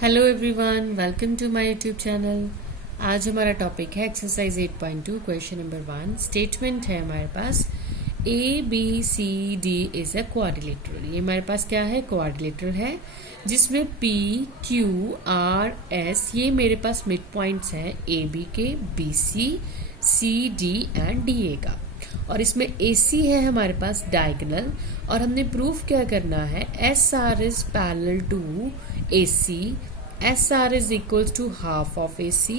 Hello everyone, welcome to my YouTube channel. आज हमारा topic है एक्सरसाइज 8.2 क्वेश्चन नंबर 1। स्टेटमेंट है हमारे पास A B C D is a quadrilateral. ये हमारे पास क्या है? क्वाड्रिलेटरल है जिसमें पी क्यू आर एस ये मेरे पास मिड पॉइंट्स हैं ए बी के, B C D and D A का। और इसमें ए सी है हमारे पास डायगोनल। और हमने प्रूफ क्या करना है? S R is parallel to A C, S R is equals to half of A C.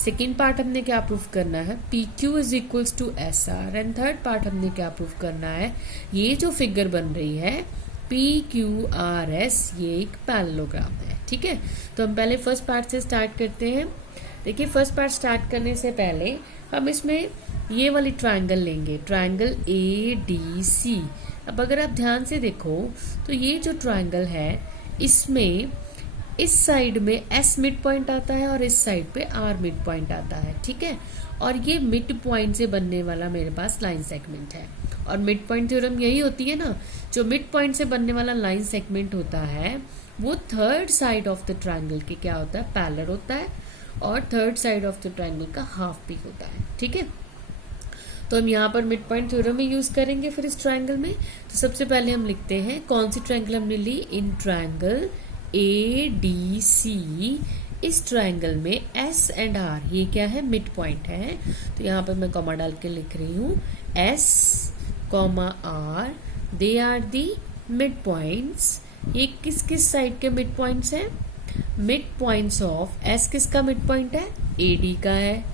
Second part हमने क्या प्रूफ करना है? P Q is equals to S R. And third part हमने क्या प्रूफ करना है? ये जो फिगर बन रही है पी क्यू आर एस, ये एक पैरेललोग्राम है। ठीक है, तो हम पहले फर्स्ट पार्ट से स्टार्ट करते हैं। देखिए, फर्स्ट पार्ट स्टार्ट करने से पहले हम इसमें ये वाली ट्रायंगल लेंगे, ट्रायंगल ए डी सी। अब अगर आप ध्यान से देखो तो ये जो ट्रायंगल है इसमें इस साइड में एस मिड पॉइंट आता है और इस साइड पे आर मिड पॉइंट आता है। ठीक है, और ये मिड पॉइंट से बनने वाला मेरे पास लाइन सेगमेंट है। और मिड पॉइंट थ्योरम यही होती है ना, जो मिड पॉइंट से बनने वाला लाइन सेगमेंट होता है वो third side of the triangle के क्या होता है? पैरेलल होता है। और third side of the triangle का हाफ पीक होता है। ठीक है, तो हम यहाँ पर मिड पॉइंट थ्योरम में यूज करेंगे फिर इस ट्रायंगल में। तो सबसे पहले हम लिखते हैं कौन सी ट्रायंगल हमने ली? In triangle A D C, इस ट्रायंगल में एस एंड आर ये क्या है? मिड पॉइंट है। तो यहाँ पर मैं कॉमा डाल के लिख रही हूँ S comma R, they are the mid points. ये किस किस साइड के मिड पॉइंट्स हैं? मिड पॉइंट्स ऑफ एस किसका मिड पॉइंट है? ए डी का है।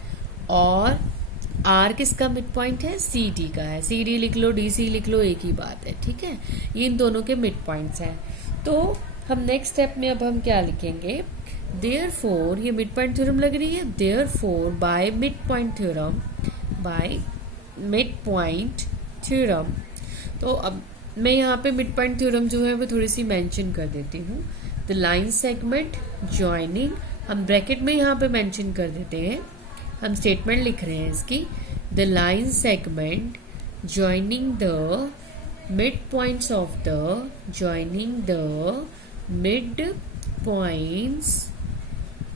और आर किसका मिड पॉइंट है? सी डी का है। सी डी लिख लो, डी सी लिख लो, एक ही बात है। ठीक है, ये इन दोनों के मिड पॉइंट्स हैं। तो हम नेक्स्ट स्टेप में अब हम क्या लिखेंगे? देयरफॉर, ये मिड पॉइंट थ्योरम लग रही है, therefore by mid point theorem, by mid point theorem. तो अब मैं यहाँ पे मिड पॉइंट थ्योरम जो है वो थोड़ी सी मेंशन कर देती हूँ। द लाइन सेगमेंट जॉइनिंग, हम ब्रैकेट में यहाँ पे मेंशन कर देते हैं, हम स्टेटमेंट लिख रहे हैं इसकी। The line segment joining the mid points of the, joining the mid points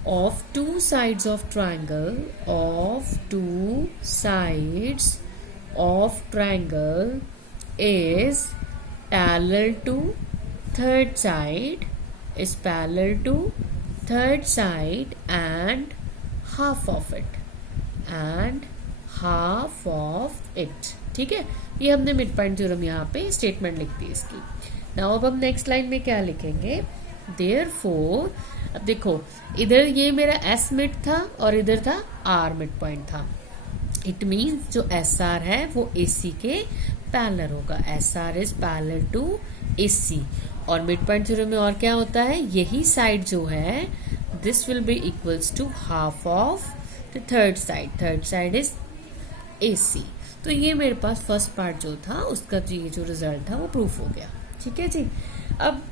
of two sides of triangle, of two sides of triangle is parallel to third side, is parallel to third side and half of it, and half of it। ठीक है, ये हमने mid point theorem यहाँ पे statement लिख दी इसकी। Now अब हम नेक्स्ट लाइन में क्या लिखेंगे? देयरफॉर, अब देखो इधर ये मेरा एस मिड था और इधर था आर मिड पॉइंट था। इट मीन्स जो एस आर है वो ए सी के पैरेलल होगा। S R is parallel to A C. और मिड पॉइंट थ्योरम में और क्या होता है? यही साइड जो है this will be equals to half of the third side. Third side is A C. तो ये मेरे पास फर्स्ट पार्ट जो था उसका ये जो रिजल्ट था वो प्रूफ हो गया। ठीक है जी। अब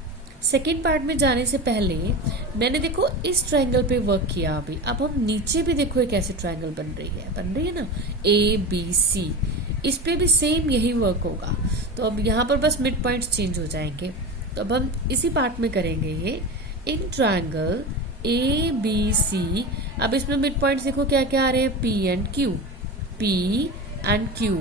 सेकेंड पार्ट में जाने से पहले मैंने देखो इस ट्रायंगल पे वर्क किया अभी। अब हम नीचे भी देखो एक ऐसे ट्रायंगल बन रही है ना, ए बी सी। इस पे भी सेम यही वर्क होगा। तो अब यहाँ पर बस मिड पॉइंट्स चेंज हो जाएंगे। तो अब हम इसी पार्ट में करेंगे ये। इन ट्रायंगल ए बी सी, अब इसमें मिड पॉइंट्स देखो क्या क्या आ रहे हैं? P and Q. P and Q,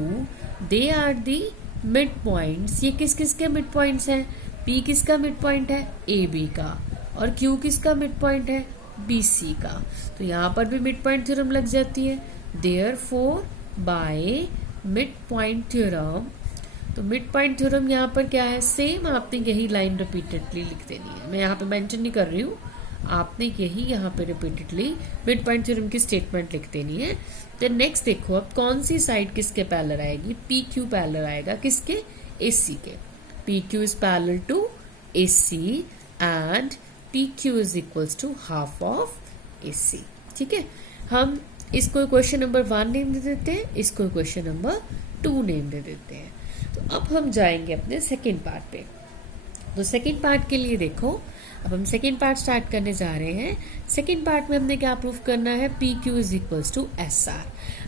they are the mid points. ये किस किस के मिड पॉइंट्स हैं? P किसका मिड पॉइंट है? ए बी का। और Q किसका मिड पॉइंट है? बी सी का। तो यहाँ पर भी मिड पॉइंट थ्योरम लग जाती है। Therefore by mid point theorem, तो मिड पॉइंट थ्योरम यहाँ पर क्या है? सेम आपने यही लाइन रिपीटेडली लिख देनी है। मैं यहाँ पे मेंशन नहीं कर रही हूँ, आपने यही यहाँ पे रिपीटेडली मिड पॉइंट थ्योरम की स्टेटमेंट लिख देनी है। तो नेक्स्ट देखो अब कौन सी साइड किसके पैरेलल आएगी? पी क्यू पैरेलल आएगा किसके? ए सी के। PQ is parallel to AC and PQ is equals to half of AC। ठीक है, हम इसको क्वेश्चन नंबर 1 नेम दे देते हैं, इसको क्वेश्चन नंबर 2 नेम दे देते हैं। तो अब हम जाएंगे अपने सेकेंड पार्ट पे। तो सेकेंड पार्ट के लिए देखो, अब हम सेकेंड पार्ट स्टार्ट करने जा रहे हैं। सेकेंड पार्ट में हमने क्या प्रूफ करना है? P Q is equals to S R.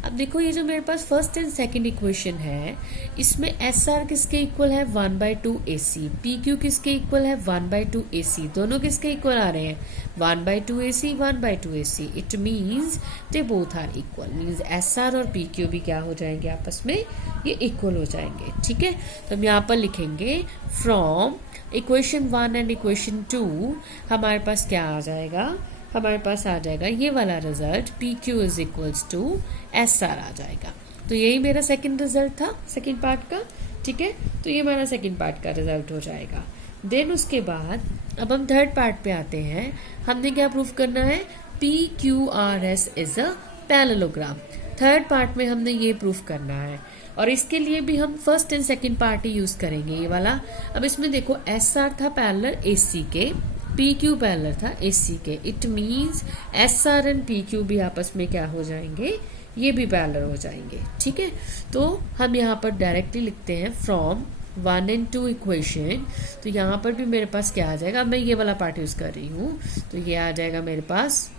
अब देखो ये जो मेरे पास फर्स्ट एंड सेकंड इक्वेशन है, इसमें एस आर किसके इक्वल है 1/2 AC, पी क्यू किसके इक्वल है 1/2 AC, दोनों किसके इक्वल आ रहे हैं 1/2 AC 1/2 AC। It means they both are equal, means S R और पी क्यू भी क्या हो जाएंगे आपस में, ये इक्वल हो जाएंगे। ठीक है, तो हम यहाँ पर लिखेंगे फ्रॉम इक्वेशन 1 एंड इक्वेशन 2 हमारे पास क्या आ जाएगा, हमारे पास आ जाएगा ये वाला result P Q is equals to S R आ जाएगा। तो यही मेरा सेकंड रिजल्ट था सेकंड पार्ट का। ठीक है, तो ये हमारा सेकंड पार्ट का रिजल्ट हो जाएगा। देन उसके बाद अब हम थर्ड पार्ट पे आते हैं। हमने क्या प्रूफ करना है, P Q R S is a parallelogram. Third part में हमने ये प्रूफ करना है और इसके लिए भी हम first and second part he use करेंगे ये वाला। अब इसमें देखो एस आर था पैरेलल एसी के, पी क्यू पैरेलल था एसी के। It means S R and P Q भी आपस में क्या हो जाएंगे, ये भी पैरेलल हो जाएंगे। ठीक है, तो हम यहाँ पर डायरेक्टली लिखते हैं फ्रॉम 1 and 2 इक्वेशन। तो यहाँ पर भी मेरे पास क्या आ जाएगा, मैं ये वाला पार्ट यूज कर रही हूँ, तो ये आ जाएगा मेरे पास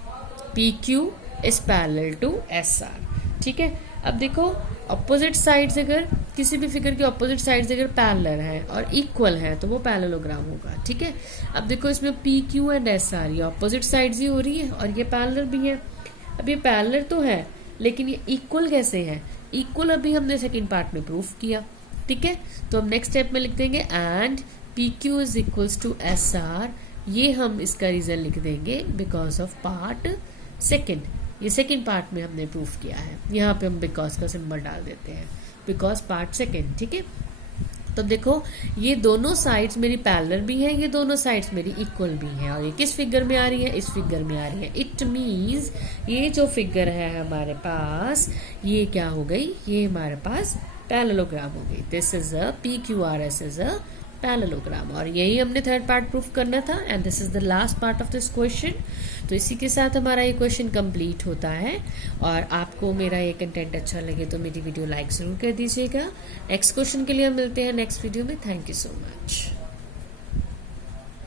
P Q is parallel to S R. ठीक है, अब देखो अपोजिट साइड्स, अगर किसी भी फिगर की अपोजिट साइड्स अगर पैरेलल है और इक्वल है तो वो पैरेललोग्राम होगा। ठीक है, अब देखो इसमें P Q and S R ये अपोजिट साइड्स ही हो रही है और ये पैरेलल भी है। अब ये पैरेलल तो है लेकिन ये इक्वल कैसे है, इक्वल अभी हमने सेकंड पार्ट में प्रूफ किया। ठीक है, तो हम नेक्स्ट स्टेप में लिख देंगे and P Q is equals to S R. ये हम इसका रीजन लिख देंगे बिकॉज ऑफ पार्ट सेकेंड। ये सेकंड पार्ट में हमने प्रूफ किया है, यहाँ पे हम बिकॉज का सिंबल डाल देते हैं, बिकॉज पार्ट सेकंड। ठीक है, तो देखो ये दोनों साइड्स मेरी पैरेलल भी हैं, ये दोनों साइड्स मेरी इक्वल भी हैं और ये किस फिगर में आ रही है, इस फिगर में आ रही है। इट मीन्स ये जो फिगर है हमारे पास, ये क्या हो गई, ये हमारे पास पैरेललोग्राम हो गई। This is a P Q R S is a parallelogram और यही हमने थर्ड पार्ट प्रूफ करना था and this is the last part of this question. तो इसी के साथ हमारा ये क्वेश्चन कंप्लीट होता है और आपको मेरा ये कंटेंट अच्छा लगे तो मेरी वीडियो लाइक जरूर कर दीजिएगा। नेक्स्ट क्वेश्चन के लिए हम मिलते हैं नेक्स्ट वीडियो में। Thank you so much.